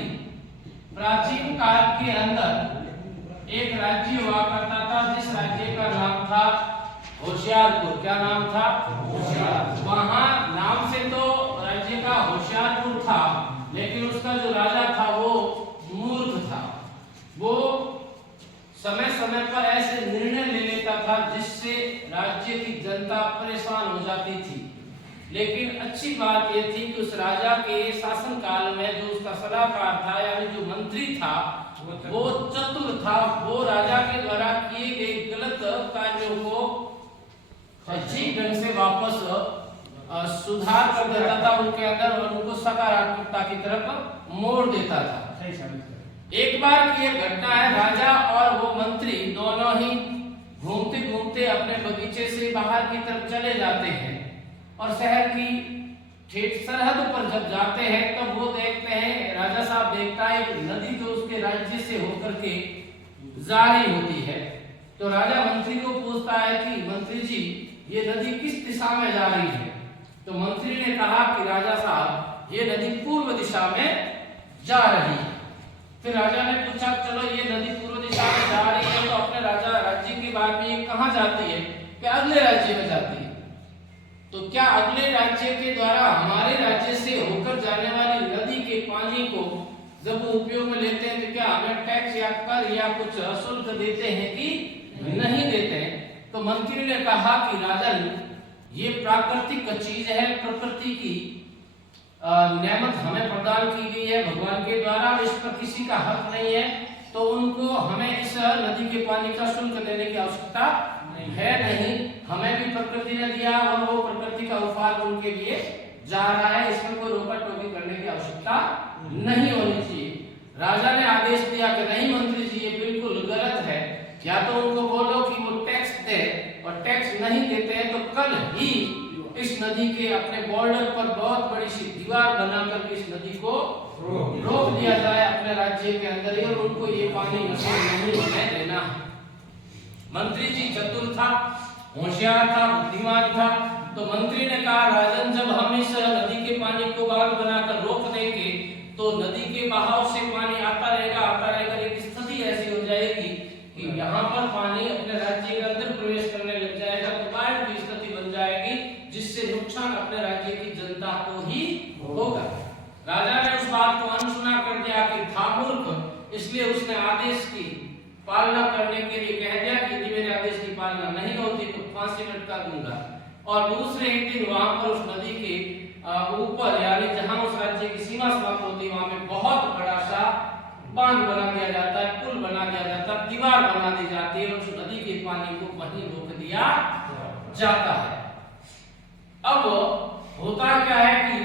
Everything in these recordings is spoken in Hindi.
मंत्री। प्राचीन काल के अंदर एक राज्य हुआ करता था जिस राज्य का नाम था होशियारपुर। क्या नाम था? होशियारपुर। वहां नाम से तो राज्य का होशियारपुर था, लेकिन उसका जो राजा था वो मूर्ख था। वो समय समय पर ऐसे निर्णय ले लेता था जिससे राज्य की जनता परेशान हो जाती थी। लेकिन अच्छी बात यह थी कि उस राजा के शासन काल में जो उसका सलाहकार था यानी जो मंत्री था वो चतुर था। वो राजा के द्वारा किए गए गलत कार्यों को अच्छी ढंग से वापस सुधार कर देता था उनके अंदर और उनको सकारात्मकता की तरफ मोड़ देता था। एक बार की यह घटना है, राजा और वो मंत्री दोनों ही घूमते घूमते अपने बगीचे से बाहर की तरफ चले जाते हैं और शहर की ठेठ सरहद पर जब जाते हैं तब वो देखते हैं, राजा साहब देखता है एक नदी जो उसके राज्य से होकर के जारी होती है। तो राजा मंत्री को पूछता है कि मंत्री जी ये नदी किस दिशा में जा रही है? तो मंत्री ने कहा कि राजा साहब ये नदी पूर्व दिशा में जा रही है। फिर राजा ने पूछा चलो ये नदी पूर्व दिशा में जा रही है तो अपने राजा राज्य की बात में ये कहां जाती है? क्या अगले राज्य में जाती है? तो क्या अगले राज्य के द्वारा हमारे राज्य से होकर जाने वाली नदी के पानी को जब वो उपयोग में लेते हैं तो क्या हमें टैक्स या कर या कुछ शुल्क देते हैं कि नहीं देते हैं? तो मंत्री ने कहा कि राजन ये प्राकृतिक चीज है, प्रकृति की नेमत हमें प्रदान की गई है भगवान के द्वारा, इस पर किसी का हक नहीं है, तो उनको हमें इस नदी के पानी का शुल्क देने की आवश्यकता है नहीं। हमें भी प्रकृति ने दिया और वो प्रकृति का उपहार उनके लिए जा रहा है, इसमें कोई रोका टोकी करने की आवश्यकता नहीं होनी चाहिए। राजा ने आदेश दिया कि नहीं मंत्री जी ये बिल्कुल गलत है, या तो उनको बोलो कि वो टैक्स दे, और टैक्स नहीं देते हैं तो कल ही इस नदी के अपने बॉर्डर पर बहुत बड़ी सी दीवार बनाकर इस नदी को रोक दिया जाए अपने राज्य के अंदर ही, और उनको ये पानी नहीं होने देना। मंत्री जी चतुर था, होशियार था, बुद्धिमान था। तो मंत्री ने कहा राजन जब हम इस नदी के पानी को बांध बनाकर रोक देंगे तो नदी के बहाव से पानी आता रहेगा। एक स्थिति ऐसी हो जाएगी कि यहाँ पर पानी अपने राज्य के अंदर प्रवेश करने लग जाएगा, तो बाढ़ की स्थिति बन जाएगी जिससे नुकसान अपने राज्य की जनता को ही होगा। राजा ने उस बात को अनसुना कर दिया कि था मूर्ख, इसलिए उसने आदेश की पालना करने के लिए कह दिया कि यदि मेरे आदेश की पालना नहीं होती तो फांसी लटका दूंगा। और दूसरे ही दिन वहां पर उस नदी के ऊपर यानी जहां उस राज्य की सीमा समाप्त होती है वहां पे बहुत बड़ा सा बांध बना दिया जाता है, पुल बना दिया जाता है, दीवार बना दी जाती है और उस नदी के पानी को वहीं रोक दिया जाता है। अब होता क्या है कि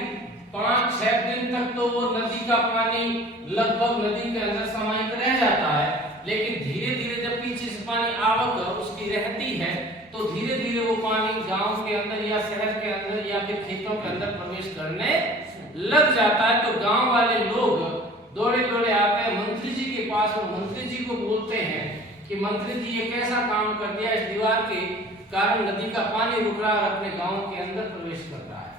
5-6 दिन तक तो वो नदी का पानी लगभग नदी के अंदर समाहित रह जाता है, लेकिन धीरे धीरे जब पीछे से पानी आवक उसकी रहती है तो धीरे धीरे वो पानी गांव के अंदर या शहर के अंदर या फिर खेतों के अंदर प्रवेश करने लग जाता है। तो गांव वाले लोग दौड़े दौड़े आते हैं मंत्री जी के पास और मंत्री जी को बोलते हैं कि मंत्री जी ये कैसा काम कर दिया, इस दीवार के कारण नदी का पानी रुक रहा है, अपने गांव के अंदर प्रवेश कर रहा है।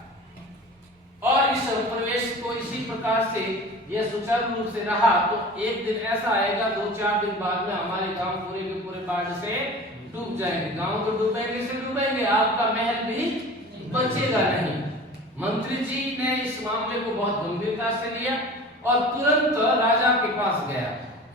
और इस प्रवेश को इसी प्रकार से यह सुचारू रूप से रहा तो एक दिन ऐसा आएगा 2-4 दिन बाद में हमारे गांव पूरे के पूरे बाढ़ से डूब जाएंगे। गांव तो डूबेंगे से डूबेंगे, आपका महल भी बचेगा नहीं। मंत्री जी ने इस मामले को बहुत गंभीरता से लिया और तुरंत राजा के पास गया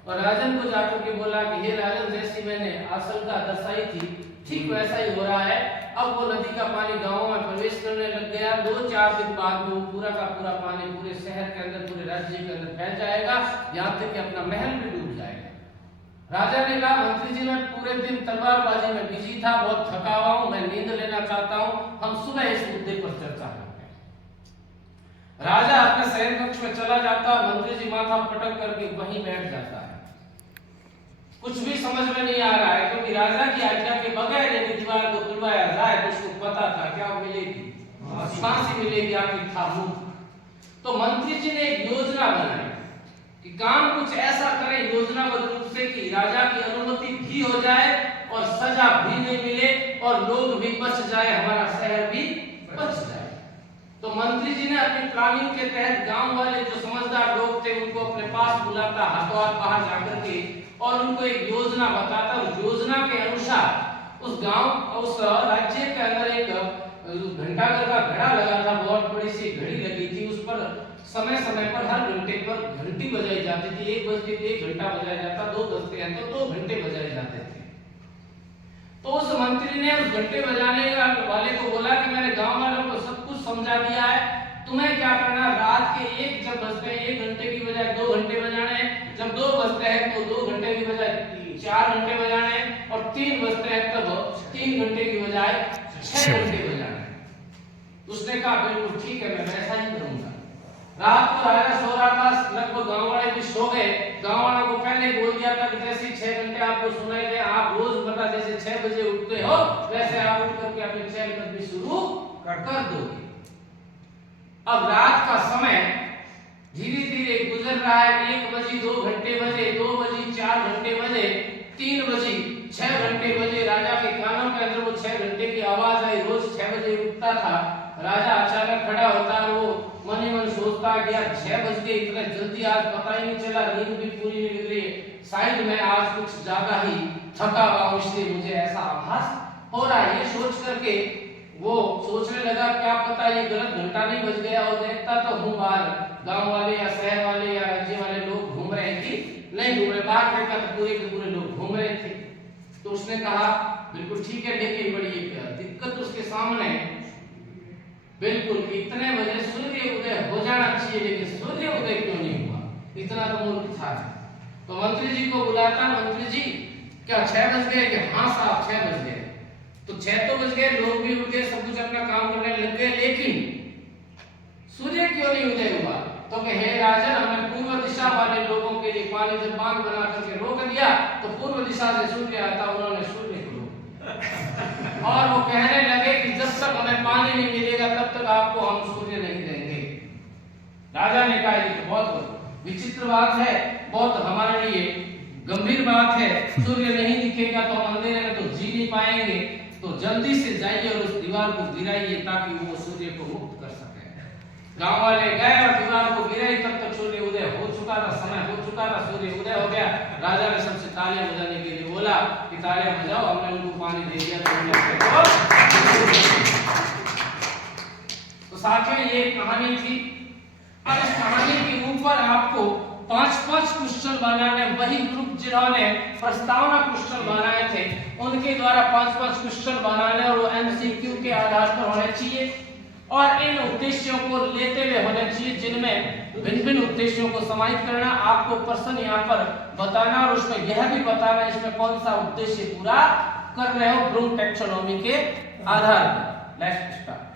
और राजन को जाकर के बोला कि हे राजन जैसी मैंने आशंका दर्शाई थी ठीक वैसा ही हो रहा है। अब वो नदी का पानी गांव में प्रवेश करने लग गया। 2-4 दिन बाद में वो पूरा का पूरा पानी पूरे शहर के अंदर पूरे राज्य के अंदर फैल जाएगा, यहाँ तक कि अपना महल भी डूब जाएगा। राजा ने कहा मंत्री जी मैं पूरे दिन तलवारबाजी में बिजी था, बहुत थका हुआ हूं, मैं नींद लेना चाहता हूं, हम सुबह इस मुद्दे पर चर्चा करते हैं। राजा अपने शयन कक्ष में चला जाता, मंत्री जी माथा पटक करके वहीं बैठ जाता है। कुछ भी समझ में नहीं आ रहा है क्योंकि राजा की आज्ञा के बगैर यदि दीवार को तुड़वाया जाए तो उसको पता था क्या मिलेगी, फांसी मिलेगी, आखिर था मूर्ख। तो मंत्री जी ने एक योजना बनाई कि काम कुछ ऐसा करें योजनाबद्ध रूप से कि राजा की अनुमति भी हो जाए और सजा भी नहीं मिले और लोग भी बच जाए, हमारा शहर भी बच जाए। तो मंत्री जी ने अपनी प्लानिंग के तहत गांव वाले जो समझदार लोग थे उनको अपने पास बुलाता, हाथों हाथ बाहर जाकर के, और उनको एक योजना बताता। उस योजना के अनुसार उस गांव, उस राज्य के अंदर एक घंटाघर का घड़ा लगा था, बहुत बड़ी सी घड़ी लगी थी। उस पर समय समय पर हर घंटे पर घंटी बजाई जाती थी। 1 बजते 1 घंटा बजाया जाता, 2 बजते हैं तो 2 घंटे बजाए जाते थे। तो उस मंत्री ने उस घंटे बजाने वाले को बोला कि मैंने गांव वालों को सब कुछ समझा दिया है, तुम्हें क्या करना, रात के 1 जब बजते हैं 1 घंटे की बजाय 2 घंटे बजाने हैं, जब 2 बजते हैं तो 2 घंटे की बजाय 4 घंटे बजाने हैं, और 3 बजते हैं तब 3 घंटे की बजाय 6 घंटे बजाने हैं। उसने कहा बिल्कुल ठीक है, मैं वैसा ही करूंगा। रात को राजा सो रहा था, लगभग गांव वाले भी सो गए। गांव वालों को पहले ही बोल दिया था कि जैसे 6 घंटे आपको सुनाई दे, आप रोजमर्रा जैसे 6 बजे उठते हो वैसे आप उठ करके अपने चहलकदमी शुरू कर दोगे। अब रात का समय धीरे धीरे गुजर रहा है। 1 बजे 2 घंटे बजे, 2 बजे 4 घंटे बजे, 3 बजे 6 घंटे बजे। राजा के कानों के अंदर वो 6 घंटे की आवाज आई। रोज 6 बजे उठता था राजा, अचानक खड़ा होता है, वो मन ही मन सोचता कि यार 6 बज गए, इतने जल्दी, आज पता ही नहीं चला, नींद भी पूरी नहीं लग रही, शायद मैं आज कुछ ज्यादा ही थका हुआ हूं, इसलिए मुझे ऐसा आभास हो रहा है। ये सोच करके वो सोचने लगा क्या पता ये गलत घंटा नहीं बज गया, और देखता तो हूँ बाहर गांव वाले या शहर वाले या राज्य वाले लोग घूम रहे हैं कि नहीं घूम रहे। बाहर देखा तो पूरे के पूरे लोग घूम रहे थे। तो उसने कहा बिल्कुल ठीक है, लेकिन बड़ी एक दिक्कत उसके सामने, बिल्कुल इतने बजे सूर्य उदय हो जाना चाहिए, लेकिन सूर्य उदय क्यों नहीं हुआ, इतना तो मूर्ख था। तो मंत्री जी को बुलाता, मंत्री जी क्या 6 बज गए? कि हाँ साहब 6 बज गए। तो 6 तो बज गए, लोग भी उठ गए, सब कुछ अपना काम करने लग गए, लेकिन सूर्य क्यों नहीं उदय हुआ? तो कहे हे राजन, हमने पूर्व दिशा वाले लोगों के लिए पानी जब बांध बना करके रोक दिया तो पूर्व दिशा से सूर्य आता, उन्होंने सूर्य को रोका। और वो कहने लगे कि जब तक हमें पानी नहीं मिलेगा तब तक आपको हम सूर्य नहीं देंगे। राजा ने कहा ये तो बहुत विचित्र बात है, बहुत हमारे लिए गंभीर बात है। सूर्य नहीं दिखेगा तो हम अंधेरे में तो जी नहीं पाएंगे, तो जल्दी से जाइए और उस दीवार को गिराइए ताकि वो सूर्य को मुक्त कर सके। गांव वाले गए और दीवार को गिराई, तब तक सूर्य उदय हो चुका था, समय हो चुका था, सूर्य उदय हो गया। राजा ने सबसे तालियां बजाने के लिए बोला कि तालियां बजाओ, हमने उनको पानी दे दिया। तो साथियों ये कहानी थी। अब इस कहानी के ऊपर आपको 5-5 क्वेश्चन बनाने, वही ग्रुप जिन्होंने प्रस्तावना क्वेश्चन बनाए थे उनके द्वारा 5-5 क्वेश्चन बनाने, और वो एमसीक्यू के आधार पर होने चाहिए और इन उद्देश्यों को लेते हुए होने चाहिए, जिनमें भिन्न भिन्न उद्देश्यों को समाहित करना, आपको प्रश्न यहाँ पर बताना और उसमें यह भी बताना इसमें कौन सा उद्देश्य पूरा कर रहे हो ब्लूम टैक्सोनॉमी के आधार पर। Let's start.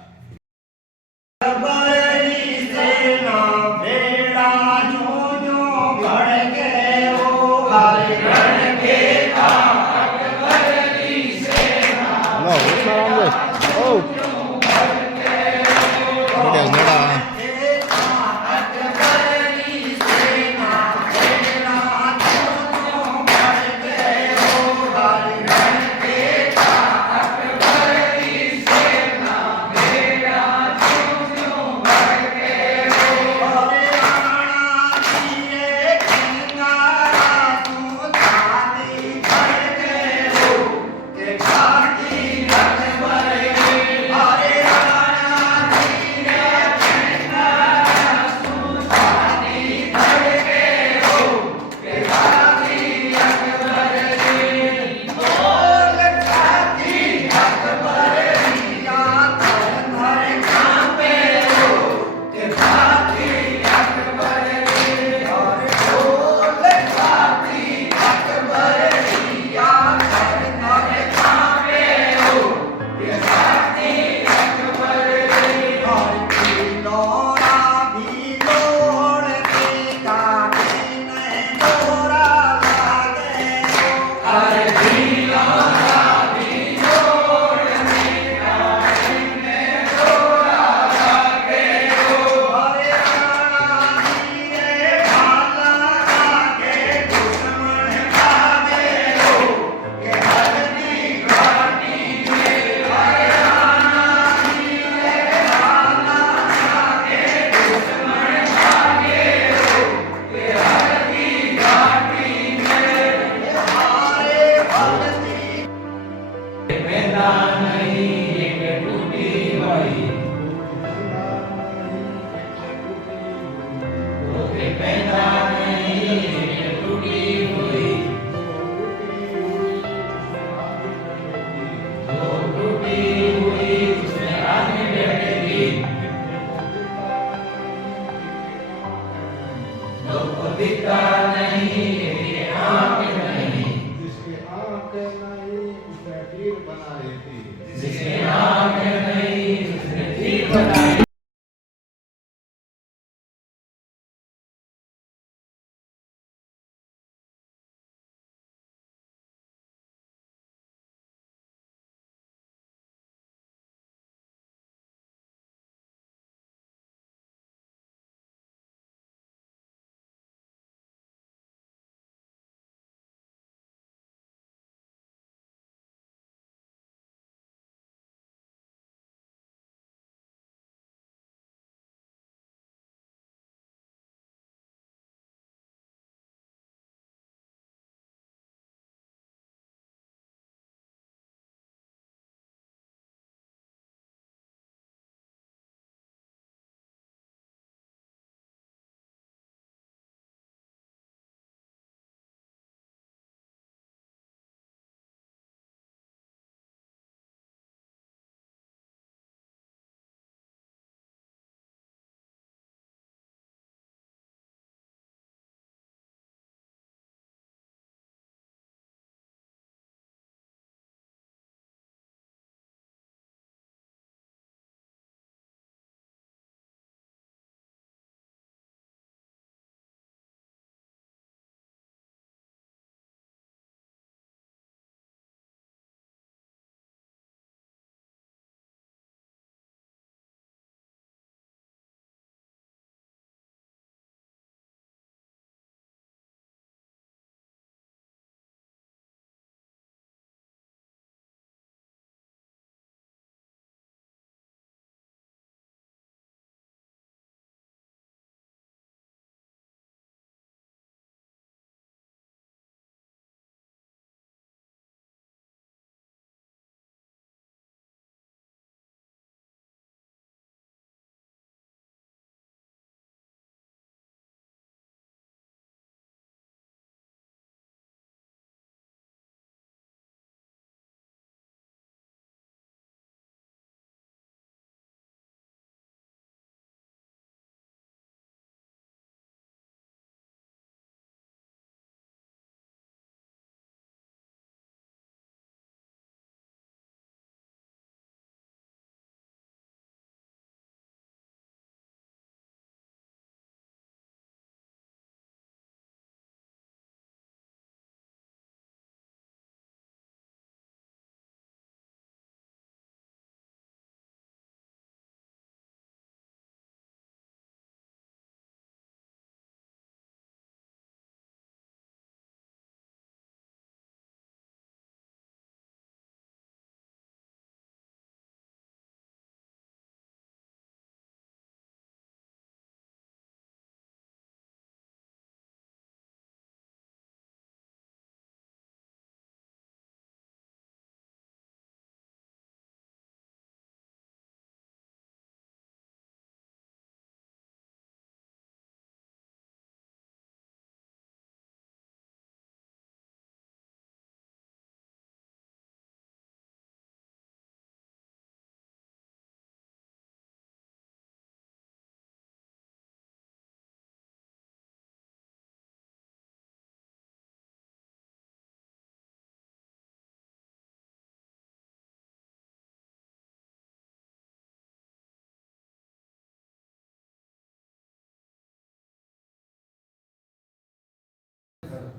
दिखता नहीं, ये आँख नहीं। जिसके आँख नहीं उसने तीर बनाए थे। जिसके आँख नहीं उसने तीर बनाए।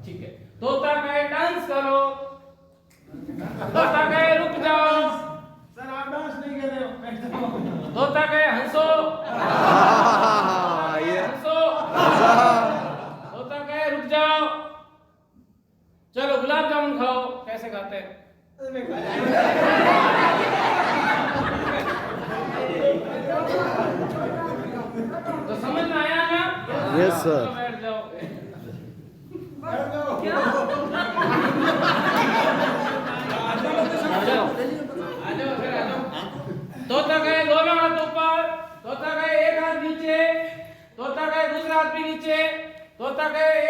ठीक है, तोता कहे डांस करो, तोता कहे रुक जाओ। सर आप डांस नहीं कर रहे हो, बैठ जाओ। तोता कहे हंसो, ये हंसो। तोता कहे रुक जाओ। चलो गुलाब जामुन खाओ। कैसे खाते हैं? तो समझ में आया ना? Yes sir. तो बैठ जाओ। तोता कहे दोनों हाथ ऊपर, तोता कहे एक हाथ नीचे, तोता कहे दूसरा हाथ भी नीचे, तोता कहे